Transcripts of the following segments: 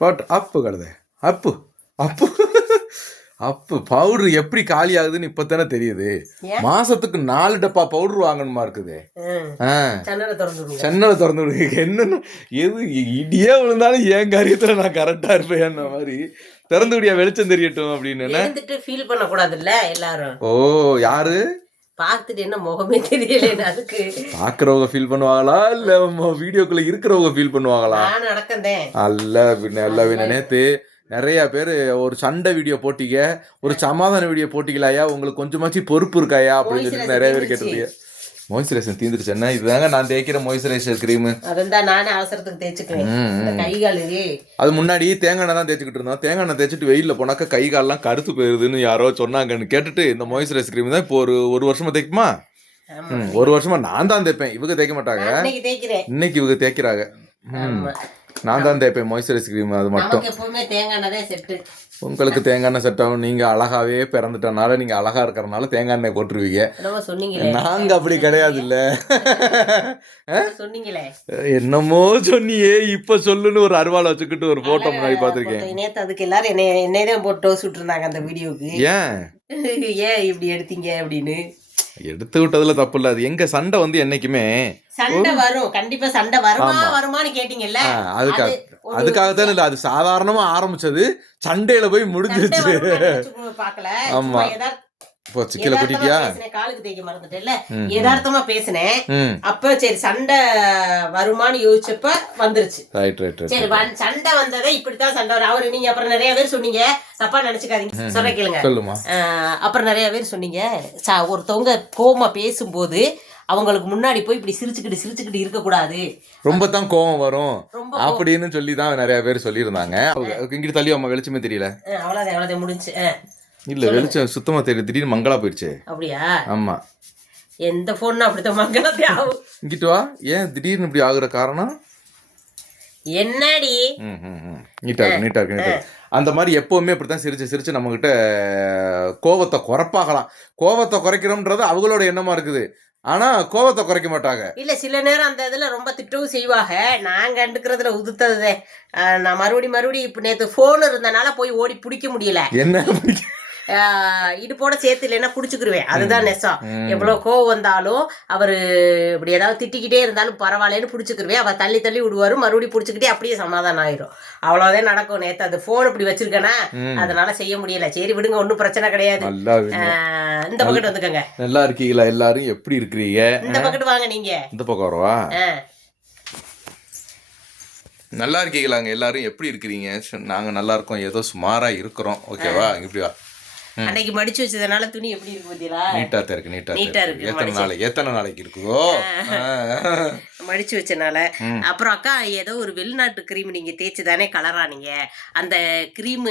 But அப்பு கழுத அப்பு அப்பு அப்பு powder எப்படி காலி ஆகுதுன்னு இப்பதானே தெரியுது? மாசத்துக்கு நாலு டப்பா பவுடர் வாங்கணுமா இருக்குது. சென்னலை திறந்து விடுங்க என்னன்னு? எது இடியே விழுந்தாலும் என் காரியத்துல நான் கரெக்டா இருப்பேன் மாதிரி திறந்து விடியா வெளிச்சம் தெரியட்டும் அப்படின்னு ஃபீல் எல்லாரும். ஓ யாரு? பார்த்துட்டு என்ன முகமே தெரியல அதுக்கு? பாக்குறவங்க ஃபீல் பண்ணுவாங்களா? இல்ல வீடியோக்குள்ள இருக்கிறவங்க ஃபீல் பண்ணுவாங்களா? நான் நடக்கந்தேன். அல்ல நேத்து நிறைய பேர் ஒரு சண்டை வீடியோ போட்டிங்க ஒரு சமாதான வீடியோ போட்டிக்கலாயா உங்களுக்கு கொஞ்சமாச்சும் பொறுப்பு இருக்காயா அப்படின்னு சொல்லி நிறைய பேர் கேட்டிருக்கீங்க மாய்ஸ்சரைசர் தீந்துருச்சு என்ன இதுதாங்க நான் தேய்க்கிற மாய்ஸ்சரைசர் கிரீம் அதான் நானே அவசரத்துக்கு தேய்ச்சிக்குவேன் இந்த கை கால் அது முன்னாடி தேங்காய் எண்ணெய் தான் தேய்ச்சிக்கிட்டு இருந்தோம். தேங்காய் எண்ணெய் தேய்ச்சிட்டு வெயிலில் போனாக்கா கை கால்லாம் கருத்து போயிருதுன்னு யாரோ சொன்னாங்கன்னு கேட்டுட்டு இந்த மாய்ஸ்சரைசர் கிரீம் தான் இப்போ ஒரு ஒரு வருஷமா தேய்க்குமா? ஒரு வருஷமா நான் தான் தேய்ப்பேன். இவங்க தேய்க்க மாட்டாங்க. இன்னைக்கு இவங்க தேய்க்கிறாங்க. நான் தான் தேய்ப்பேன் மாய்ஸ்சரைசர் கிரீம் அது மட்டும். எப்பவுமே தேங்காய் எண்ணெய் செட்டு உங்களுக்கு தேங்காய் எண்ணெய் செட் ஆகும் நீங்க அழகாவே பிறந்துட்டனால நீங்க அழகா இருக்கிறனால தேங்காய் எண்ணெய் போட்டுருவீங்க சொன்னீங்களே. நாங்க அப்படி கிடையாது இல்ல சொன்னீங்களே. என்னமோ சொன்னியே இப்ப சொல்லுன்னு ஒரு அருவாளை வச்சுக்கிட்டு ஒரு போட்டோ முன்னாடி பாத்திருக்கேன் நேத்து அதுக்கு எல்லாரும் என்னை என்னை தான் போட்டு டோஸ் விட்டுருந்தாங்க அந்த வீடியோக்கு ஏன்? ஏன் இப்படி எடுத்தீங்க அப்படின்னு. எடுத்து விட்டதுல தப்பு இல்ல. அது எங்க சண்டை வந்து என்னைக்குமே சண்டை வரும். கண்டிப்பா சண்டை வருமா ஆமா. வருமான்னு கேட்டீங்கல்ல? அதுக்காக அது ஒரு அதுக்காகத்தானே இல்ல அது சாதாரணமா ஆரம்பிச்சது. சண்டையில போய் முடிஞ்சிருச்சு. ஆமா. சிக்கல யதார்த்தமா பிடிக்கியா பேசினேன், காலுக்கு தேய்க்க மறந்துட்டேன்ல. ம். யதார்த்தமா பேசினேன். ம். அப்ப சரி சண்டை வருமான்னு யோசிச்சப்ப வந்துருச்சு. ரைட் ரைட் ரைட் சரி வந்- சண்டை வந்ததே இப்படித்தான் சண்டை வரும். அவரு நீங்க அப்புறம் நிறைய பேர் சொன்னீங்க. தப்பா நினைச்சுக்காதீங்க. சொல்ற கேளுங்க. அப்புறம் நிறைய பேர் சொன்னீங்க. ச- ஒருத்தவங்க கோமா பேசும்போது அவங்களுக்கு முன்னாடி போய் இப்படி சிரிச்சுக்கிட்டு சிரிச்சுக்கிட்டு இருக்கக்கூடாது. ரொம்ப தான் கோவம் வரும். அப்படின்னு சொல்லி தான் நிறைய பேர் சொல்லியிருந்தாங்க. இங்கிட்டு தள்ளி அம்மா வெளிச்சமே தெரியல. அவ்வளவுதான் முடிஞ்சு. இல்ல வெளிச்சம் சுத்தமா தெரியும் திடீர்னு மங்களா போயிடுச்சு. அப்படியா? ஆமா. எந்த பொண்ணு அப்படித்தான் மங்களத்தை ஆகும் இங்கிட்டு வா. ஏன் திடீர்னு இப்படி ஆகுற காரணம்? என்னடி? ம், ம், ம். நீட்டா இருக்கு நீட்டா இருக்கு நீட்டா இருக்கு. அந்த மாதிரி எப்பவுமே இப்படித்தான் சிரிச்சு சிரிச்சு நம்ம கிட்ட கோவத்தை குறைப்பாகலாம். கோவத்தை குறைக்கிறோம்ன்றது அவங்களோட எண்ணமா இருக்குது. ஆனா கோவத்தை குறைக்க மாட்டாங்க. இல்ல சில நேரம் அந்த இதுல ரொம்ப திட்டவும் செய்வாங்க. நான் கண்டுக்கிறதுல உதுத்ததே நான் மறுபடி மறுபடி இப்ப நேத்து போன் இருந்தனால போய் ஓடி பிடிக்க முடியல. என்ன இடுப்போட சேர்த்து இல்லைன்னா பிடிச்சிக்கிருவேன் அதுதான் நெசம். ம். எவ்வளவு கோவம் வந்தாலும் அவரு இப்படி ஏதாவது திட்டிக்கிட்டே இருந்தாலும் பரவாயில்லன்னு பிடிச்சிக்கிருவேன். அவர் தள்ளி தள்ளி விடுவாரு. மறுபடியும் பிடிச்சிக்கிட்டே அப்படியே சமாதானம் ஆயிரும். அவ்வளவுதான் நடக்கும். நேத்து அது போன் இப்படி வச்சிருக்கேனா. அதனால செய்ய முடியல. சரி விடுங்க ஒன்றும் பிரச்சனை கிடையாது. இந்த பக்கெட் வந்துக்கோங்க. நல்லா இருக்கீங்களா? எல்லாரும் எப்படி இருக்கிறீங்க? இந்த பக்கெட் வாங்க நீங்க. இந்த பக்கம் வரவா? நல்லா இருக்கீங்களாங்க? எல்லாரும் எப்படி இருக்கிறீங்க? ச- நாங்க நல்லா இருக்கோம். ஏதோ சுமாரா இருக்கிறோம். ஓகேவா? இப்படி வா. அன்னைக்கு மடிச்சு வச்சதுனால துணி எப்படி இருக்கு பாத்தீங்களா? நீட்டா இருக்கு நீட்டா நீட்டா இருக்கு. எத்தனை நாளைக்கு எத்தனை நாளைக்கு இருக்குதோ. மடிச்சு வச்சனால. அப்புறம் அக்கா ஏதோ ஒரு வெளிநாட்டு க்ரீம் நீங்க தேய்ச்சி தானே கலரானீங்க அந்த க்ரீம்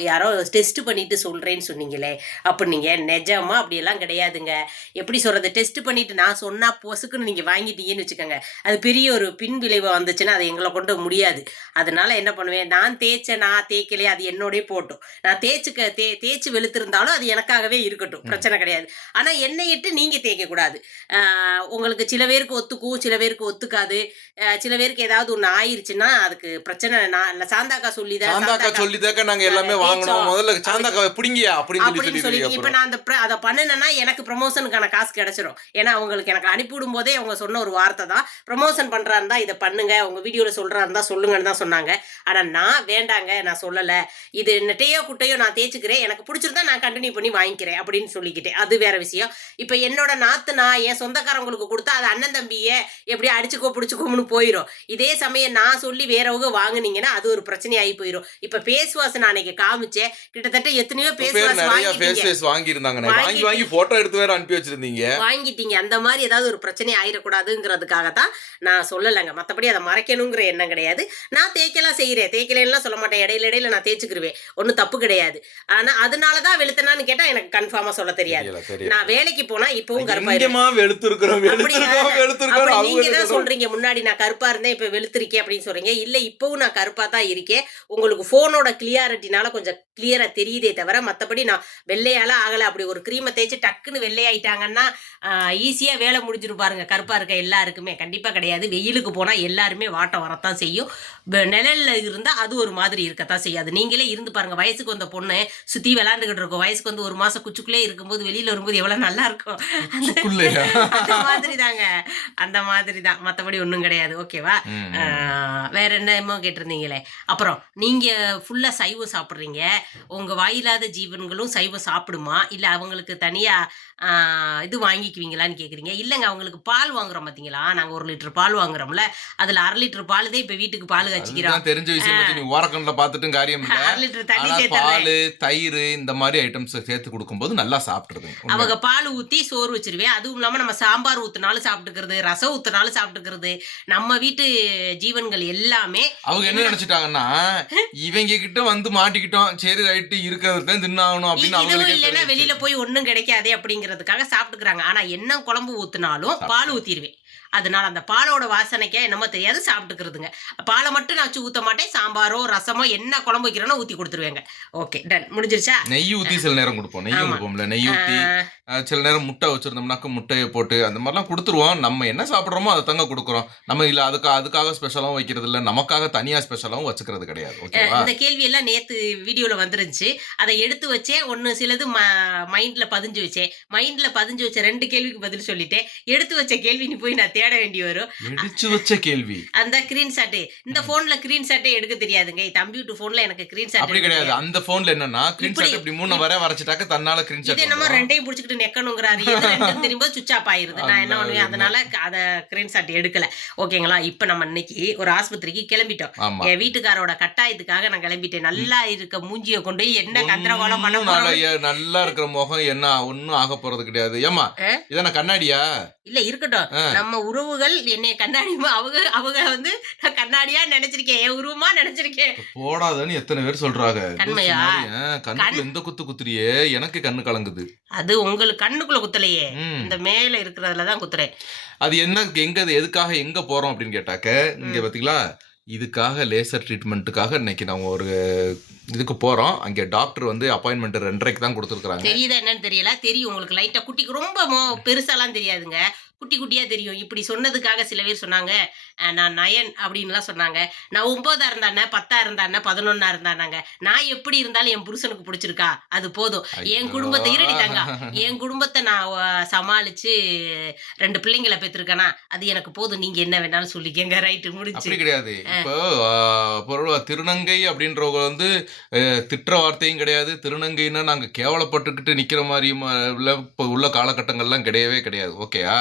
யாரோ டெஸ்ட் பண்ணிட்டு சொல்றேன்னு சொன்னீங்களே. அப்போ நீங்க நிஜமா அப்படியெல்லாம் கிடையாதுங்க. எப்படி சொல்றது? டெஸ்ட் பண்ணிட்டு நான் சொன்னா பொசுக்குன்னு நீங்க வாங்கிட்டீங்கன்னு வச்சுக்கோங்க. அது பெரிய ஒரு பின் விளைவு வந்துச்சுன்னா அது எங்களை கொண்டு முடியாது. அதனால என்ன பண்ணுவேன்? நான் தேய்ச்ச நான் தேய்க்கலையே அது என்னோடய போட்டும். நான் தேய்ச்சுக்க தே தேய்ச்சி வெளுத்திருந்தாலும் அது எனக்காகவே இருக்கட்டும். பிரச்சனை கிடையாது. ஆனா எண்ணெய் இட்டு நீங்க தேய்க்க கூடாது ஆஹ் உங்களுக்கு சில பேருக்கு ஒத்துக்கும் சில பேருக்கு ஒத்துக்காது. ஆஹ் சில பேருக்கு ஏதாவது ஒன்று ஆயிருச்சுன்னா அதுக்கு பிரச்சனை நான் சாந்தாக்கா சொல்லி தான் சாந்தாக்கா. சொல்லி தாக்க நாங்க எல்லாமே வாங்கணும் முதல்ல சாந்தாக்காவை பிடிங்கியா அப்படின்னு சொல்லி இப்போ நான் அந்த அதை பண்ணுனேன்னா எனக்கு ப்ரமோஷனுக்கான காசு கிடைச்சிரும். ஏன்னா அவங்களுக்கு எனக்கு அனுப்பிவிடும் போதே அவங்க சொன்ன ஒரு வார்த்தை தான். ப்ரமோஷன் பண்றா இருந்தா இதை பண்ணுங்க. உங்க வீடியோல சொல்றா இருந்தா சொல்லுங்கன்னு தான் சொன்னாங்க. ஆனா நான் வேண்டாங்க. நான் சொல்லல. இது நெட்டையோ குட்டையோ நான் தேய்ச்சிக்கிறேன். எனக்கு பிடிச்சிருந்தா நான் கண்டினியூ பண்ணி வாங்கிக்கிறேன் அப்படின்னு சொல்லிக்கிட்டேன். அது வேற விஷயம். இப்போ என்னோட நாத்து நான் என் சொந்தக்காரங்களுக்கு கொடுத்தா அது அண்ணன் தம்பியை எப்படி அடிச்சுக்கோ பிடிச்சிக்கோம்னு போயிடும் இதே சமயம் நான் சொல்லி வேறவங்க வாங்குனீங்கன்னா அது ஒரு பிரச்சனையாகி போயிடும் இப்போ பேஸ் வாஷ் நான் அன்னைக்கு காமிச்சேன். கிட்டத்தட்ட எத்தனையோ வாஷ் ஃபேஸ் ஃபேஸ் வாங்கியிருந்தாங்க. வாங்கி வாங்கிட்டு- வாங்கி போட்டோ எடுத்து வேற அனுப்பி வச்சிருந்தீங்க. வாங்கிட்டீங்க. அந்த மாதிரி ஏதாவது ஒரு பிரச்சனை ஆயிடக்கூடாதுங்கிறதுக்காக தான் நான் சொல்லலைங்க. மற்றபடி அதை மறைக்கணுங்கிற எண்ணம் கிடையாது. நான் தேய்க்கலாம் செய்கிறேன் தேய்க்கலைன்னுலாம் சொல்ல மாட்டேன். இடையில இடையில நான் தேய்ச்சிக்கிருவேன். ஒன்றும் தப்பு கிடையாது. ஆனால் அதனால தான் வெளுத்தனான்னு கேட்டால் எனக்கு கன்ஃபார்மாக சொல்ல தெரியாது. நான் வேலைக்கு போனா இப்பவும் கருப்பாயிரும் எங்கேம்மா வெளுத்திருக்கிறோம் அப்படியா? தான் சொல்றீங்க? முன்னாடி நான் கருப்பா இருந்தேன் இப்ப வெளுத்திருக்கேன் அப்படின்னு சொல்றீங்க. இல்ல இப்பவும் நான் கருப்பா தான் இருக்கேன். உங்களுக்கு போனோட கிளியாரிட்டினால கொஞ்சம் கிளியரா தெரியுதே தவிர மத்தபடி நான் வெள்ளையால ஆகல. அப்படி ஒரு க்ரீமை தேய்ச்சி டக்குன்னு வெள்ளையாயிட்டாங்கன்னா ஈஸியா வேலை முடிஞ்சிரு பாருங்க. கருப்பா இருக்க எல்லாருக்குமே. கண்டிப்பா கிடையாது. வெயிலுக்கு போனா எல்லாருமே வாட்டம் வரத்தான் செய்யும். நிழல்ல இருந்தா அது ஒரு மாதிரி இருக்கத்தான் செய்யாது. நீங்களே இருந்து பாருங்க. வயசுக்கு வந்த பொண்ணு சுத்தி விளாண்டுகிட்டு இருக்கும். வயசுக்கு வந்து ஒரு மாசம் குச்சுக்குள்ளே இருக்கும்போது வெளியில வரும்போது எவ்வளவு நல்லா இருக்கும்? அந்த மாதிரி தாங்க அந்த மாதிரி தான் மற்றபடி ஒன்றும் கிடையாது. ஓகேவா வேற என்னமோ கேட்டிருந்தீங்களே. அப்புறம் நீங்க ஃபுல்லா சைவம் சாப்பிட்றீங்க. உங்க வாயில்லாத ஜீவன்களும் சைவம் சாப்பிடுமா? இல்ல அவங்களுக்கு தனியா இது வாங்கிக்குவீங்களான்னு கேக்குறீங்க. இல்லைங்க அவங்களுக்கு பால் வாங்குறோம் பாத்தீங்களா? நாங்க ஒரு லிட்டர் பால் வாங்குறோம்ல. அதுல அரை லிட்டர் பால் தான் இப்ப வீட்டுக்கு பால் கச்சிக்கிறோம் அதுதான் தெரிஞ்ச விஷயம் நீ ஓரக்கண்ணில் பார்த்துட்டும் காரியம் அரை லிட்டர் தண்ணி பால் தயிர் இந்த மாதிரி ஐட்டம்ஸ் சேர்த்து கொடுக்கும்போது நல்லா சாப்பிட்டுருது அவங்க பால் ஊத்தி சோறு வச்சிருவேன். அதுவும் இல்லாம நம்ம சாம்பார் ஊத்துனாலும் சாப்பிட்டுக்கிறது ரசம் ஊத்துனாலும் சாப்பிட்டுக்கிறது நம்ம வீட்டு ஜீவன்கள் எல்லாமே அவங்க என்ன நினைச்சிட்டாங்கன்னா இவங்க கிட்ட வந்து மாட்டிக்கிட்டோம் சரி ரைட்டு இருக்கிறதுக்கு தின்னாகணும் அப்படின்னு இதுவும் இல்லைன்னா வெளியில போய் ஒண்ணும் கிடைக்காதே அப்படிங்கிறதுக்காக சாப்பிட்டுக்கிறாங்க. ஆனா என்ன குழம்பு ஊத்துனாலும் பால் ஊத்திடுவேன் அதனால அந்த பாலோட வாசனைக்கே என்னமோ தெரியாது சாப்பிட்டுக்கிறதுங்க. பாலை மட்டும் நான் வச்சு ஊத்த மாட்டேன். சாம்பாரோ ரசமோ என்ன குழம்பு வைக்கிறேனோ ஊத்தி கொடுத்துருவேங்க. ஓகே டன் முடிஞ்சிருச்சா? நெய் ஊத்தி சில நேரம் கொடுப்போம். நெய். கொடுப்போம்ல. நெய் அஹ், சில நேரம் முட்டை வச்சிருந்தோம்னாக்க முட்டையை போட்டு அந்த மாதிரிலாம் கொடுத்துருவோம். நம்ம என்ன சாப்பிட்றோமோ அதை தாங்க கொடுக்குறோம். நம்ம இல்ல அதுக்கு அதுக்காக ஸ்பெஷலாகவும் வைக்கிறது இல்ல. நமக்காக தனியா ஸ்பெஷலாகவும் வச்சுக்கிறது கிடையாது. ஓகேவா இந்த கேள்வி எல்லாம் நேத்து வீடியோல வந்துருந்துச்சு. அதை எடுத்து வச்சேன் ஒன்னு சிலது மைண்ட்ல பதிஞ்சு வச்சேன். மைண்ட்ல பதிஞ்சு வச்ச ரெண்டு கேள்விக்கு பதில் சொல்லிட்டேன். எடுத்து வச்ச கேள்வி நீ போய் நான் தேட வேண்டி வரும். இடிச்சு வச்ச கேள்வி. அந்த கிரீன் ஷாட்டு இந்த போன்ல கிரீன் ஷாட்டே எடுக்க தெரியாதுங்க. தம்பி விட்டு போன்ல எனக்கு கிரீன் ஷாட் அப்படி கிடையாது. அந்த போன்ல என்னன்னா கிரீன் ஷாட் இப்படி மூணு வர வரைச்சிட்டாக்க தன்னால கிரீன் இது ஷாட் என்னமோ ரெண்டையும் புடிச்சுக்கிட்டு நெக்கணுங்கிறாரு. எது ரெண்டும் தெரியும்போது சுவிச் ஆஃப் ஆயிருது. நான் என்ன பண்ணுவேன்? அதனால அத கிரீன் ஷாட் எடுக்கல. ஓகேங்களா? இப்ப நம்ம இன்னைக்கு ஒரு ஆஸ்பத்திரிக்கு கிளம்பிட்டோம். என் வீட்டுக்காரோட கட்டாயத்துக்காக நான் கிளம்பிட்டேன். நல்லா இருக்க மூஞ்சிய கொண்டு என்ன கந்திரகோலம் பண்ண நல்லா இருக்கிற முகம் என்ன? ஒன்னும் ஆக போறது கிடையாது. ஏமா? இதான கண்ணாடியா? இல்ல இருக்கட்டும். நம்ம உறவுகள் என்னைய கண்ணாடி அவங்க அவங்க வந்து நான் கண்ணாடியா நினைச்சிருக்கேன் என் உருவமா நினைச்சிருக்கேன். போடாதன்னு எத்தனை பேர் சொல்றாங்க. கண்மையா? கண்ணுக்குள்ள எந்த குத்து குத்துறியே எனக்கு கண்ணு கலங்குது. அது உங்களுக்கு கண்ணுக்குள்ள குத்தலையே. இந்த மேல இருக்கிறதுல தான் குத்துறேன். அது என்ன எங்க அது எதுக்காக எங்க போறோம் அப்படின்னு கேட்டாக்க இங்க பாத்தீங்களா? இதுக்காக லேசர் ட்ரீட்மெண்ட்டுக்காக இன்னைக்கு நம்ம ஒரு இதுக்கு போறோம். அங்க டாக்டர் வந்து அப்பாயின்மெண்ட் ரெண்டரைக்கு தான் கொடுத்துருக்காங்க தெரியுதா என்னன்னு தெரியல. தெரியும். உங்களுக்கு லைட்டா குட்டிக்கு ரொம்ப பெருசாலாம் தெரியாதுங்க. குட்டி குட்டியா தெரியும். இப்படி சொன்னதுக்காக சில பேர் சொன்னாங்க நான் நயன் அப்படின்லாம் சொன்னாங்க. நான் ஒன்பதா இருந்தானே பத்தா இருந்தானே பதினொன்னா இருந்தானாங்க. நான் எப்படி இருந்தாலும் என் புருஷனுக்கு பிடிச்சிருக்கா? அது போதும். என் குடும்பத்தை இருடி தங்க. என் குடும்பத்தை நான் சமாளிச்சு ரெண்டு பிள்ளைங்களை பெற்றிருக்கேனா? அது எனக்கு போதும். நீங்க என்ன வேணாலும் சொல்லிக்கங்க. ரைட்டு முடிச்சு கிடையாது. இப்போ திருநங்கை அப்படின்றவங்க வந்து அஹ், திட்டுற வார்த்தையும் கிடையாது. திருநங்கைன்னா நாங்க கேவலப்பட்டுக்கிட்டு நிக்கிற மாதிரியும் அஹ், உள்ள இப்போ உள்ள காலகட்டங்கள்லாம் கிடையவே கிடையாது. ஓகேயா?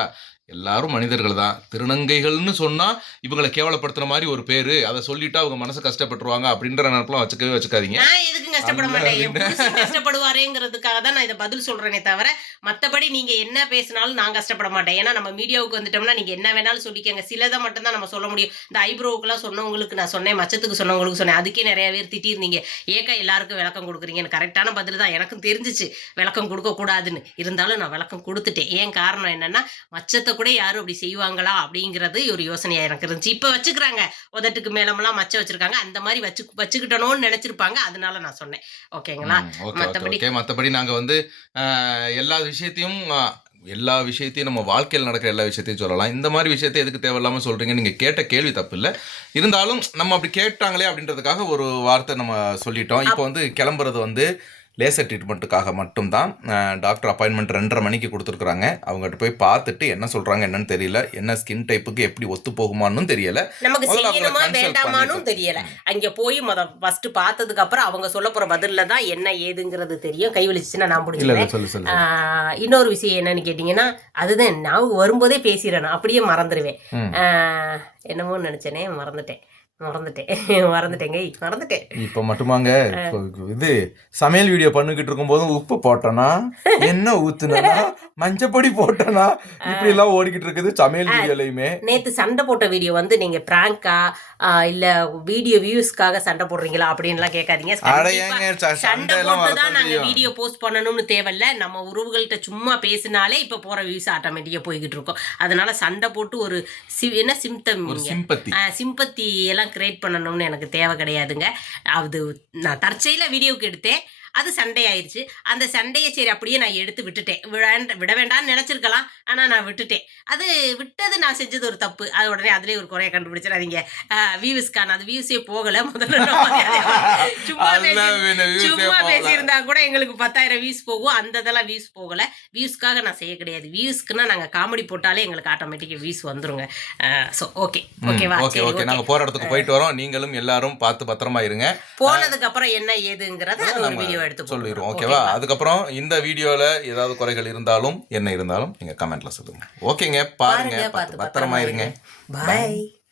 எல்லாரும் மனிதர்கள் தான். திருநங்கைகள்னு சொன்னா இவங்களை கேவலப்படுத்துற மாதிரி ஒரு பேரு. அதை சொல்லிட்டா அவங்க மனசு கஷ்டப்பட்டுருவாங்க அப்படின்ற நினைப்பெல்லாம் வச்சுக்கவே வச்சுக்காதீங்க. நான் எதுக்கும் கஷ்டப்பட மாட்டேன்? கஷ்டப்படுவாரேங்கிறதுக்காக தான் நான் இதை பதில் சொல்றேனே தவிர மத்தபடி நீங்க என்ன பேசினாலும் நான் கஷ்டப்பட மாட்டேன். ஏன்னா நம்ம மீடியாவுக்கு வந்துட்டோம்னா நீங்க என்ன வேணாலும் சொல்லிக்கங்க. சிலதை மட்டும் தான் நம்ம சொல்ல முடியும். இந்த ஐப்ரோவுக்குலாம் சொன்னவங்களுக்கு நான் சொன்னேன். மச்சத்துக்கு சொன்னவங்களுக்கு சொன்னேன். அதுக்கே நிறைய பேர் திட்டியிருந்தீங்க. ஏக்கா எல்லாருக்கும் விளக்கம் கொடுக்குறீங்கன்னு. கரெக்டான பதில் தான். எனக்கும் தெரிஞ்சிச்சு. விளக்கம் கொடுக்க கூடாதுன்னு இருந்தாலும் நான் விளக்கம் கொடுத்துட்டேன். ஏன் காரணம் என்னன்னா மச்சத்தை கூட யாரும் அப்படி செய்வாங்களா அப்படிங்கிறது ஒரு யோசனையா எனக்கு இருந்துச்சு. இப்ப வச்சுக்கிறாங்க. உதட்டுக்கு மேலமெல்லாம் மச்சம் வச்சிருக்காங்க. அந்த மாதிரி வச்சு வச்சுக்கிட்டணும்னு நினைச்சிருப்பாங்க. அதனால நான் சொன்னேன். ஓகேங்களா? ம், ஓகே ஓகே மத்தபடி- ஓகே. மற்றபடி நாங்கள் வந்து எல்லா விஷயத்தையும் எல்லா விஷயத்தையும் நம்ம வாழ்க்கையில் நடக்கிற எல்லா விஷயத்தையும் சொல்லலாம். இந்த மாதிரி விஷயத்தை எதுக்கு தேவையில்லாமல் சொல்கிறீங்க நீங்கள் கேட்ட கேள்வி தப்பு இல்லை. இருந்தாலும் நம்ம அப்படி கேட்டாங்களே அப்படின்றதுக்காக ஒரு வார்த்தை நம்ம சொல்லிட்டோம். இப்போ வந்து கிளம்புறது வந்து லேசர் ட்ரீட்மெண்ட்டுக்காக மட்டும்தான் டாக்டர் அப்பாயின்மெண்ட் ரெண்டரை மணிக்கு கொடுத்துருக்குறாங்க. அவங்ககிட்ட போய் பார்த்துட்டு என்ன சொல்கிறாங்க என்னன்னு தெரியல. என்ன ஸ்கின் டைப்புக்கு எப்படி ஒத்து போகுமான்னு தெரியல. நமக்கு செய்யணுமா வேண்டாமானும். தெரியல. அங்க போய் முத ஃபர்ஸ்ட் பார்த்ததுக்கு அப்புறம் அவங்க சொல்ல போற பதில்ல தான் என்ன ஏதுங்கிறது தெரியும். கை வலிச்சுன்னா நான் பிடிச்சிருவேன் இன்னொரு விஷயம் என்னன்னு கேட்டிங்கன்னா அதுதான் நான் வரும்போதே பேசிடுறேன். அப்படியே மறந்துடுவேன். என்னமோ நினைச்சேனே மறந்துட்டேன். மறந்துட்டேன். மறந்துட்டேங்க. மறந்துட்டேன். இப்ப மட்டுமாங்க. இது சமையல் வீடியோ பண்ணிக்கிட்டு இருக்கும்போது உப்பு போட்டனா? என்ன ஊத்துனா மஞ்சப்பொடி போட்டனா? இப்படி எல்லாம் ஓடிக்கிட்டு இருக்குது சமையல் வீடியோலயுமே. நேத்து சண்டை போட்ட வீடியோ வந்து நீங்க பிராங்கா இல்ல வீடியோ வியூஸ்க்காக சண்டை போடுறீங்களா அப்படின்லாம் கேட்காதீங்க. சண்டை போட்டு தான் நாங்க. வீடியோ போஸ்ட் பண்ணணும்னு தேவையில்ல. நம்ம உறவுகள்கிட்ட சும்மா பேசினாலே இப்ப போற வியூஸ் ஆட்டோமேட்டிக்கா போய்கிட்டு இருக்கோம். அதனால சண்டை போட்டு ஒரு என்ன சிம்டம் ஒரு சிம்பத்தி சிம்பத்தி எல்லாம் கிரியேட் பண்ணணும்னு எனக்கு தேவை கிடையாதுங்க. அது நான் தற்செயலாக வீடியோக்கு எடுத்தேன். அது சண்டை ஆயிடுச்சு அந்த சண்டையை சரி அப்படியே நான் எடுத்து விட்டுட்டேன். விட- விட வேண்டாம்னு நினைச்சிருக்கலாம். ஆனா நான் விட்டுட்டேன். அது விட்டது நான் செஞ்சது ஒரு தப்பு. அது உடனே அதுலயே ஒரு குறைய கண்டுபிடிச்சிடாதீங்க. வியூஸ்க்கான அது வியூஸே போகல. முதல்ல சும்மா சும்மா. பேசியிருந்தா கூட எங்களுக்கு பத்தாயிரம் வியூஸ் போகும். அந்த இதெல்லாம் வியூஸ் போகல. வியூஸ்க்காக நான் செய்ய கிடையாது. வியூஸ்க்குன்னா நாங்க காமெடி போட்டாலே எங்களுக்கு ஆட்டோமேட்டிக்கா வியூஸ் வந்துருங்க. ஸோ ஓகே ஓகேவா ஓகே ஓகே ஓகே நாங்க போற இடத்துக்கு போயிட்டு வரோம். நீங்களும் எல்லாரும் பார்த்து பத்திரமா இருங்க. போனதுக்கு அப்புறம் என்ன ஏதுங்கிறத ஒரு நம்ம வீடியோ எடுத்து சொல்லிடுவோம். ஓகேவா? அதுக்கப்புறம் இந்த வீடியோல ஏதாவது குறைகள் இருந்தாலும் என்ன இருந்தாலும் நீங்க கமெண்ட்ல சொல்லுங்க. ஓகேங்க. பாருங்க. பத்திரமா இருங்க. பாய்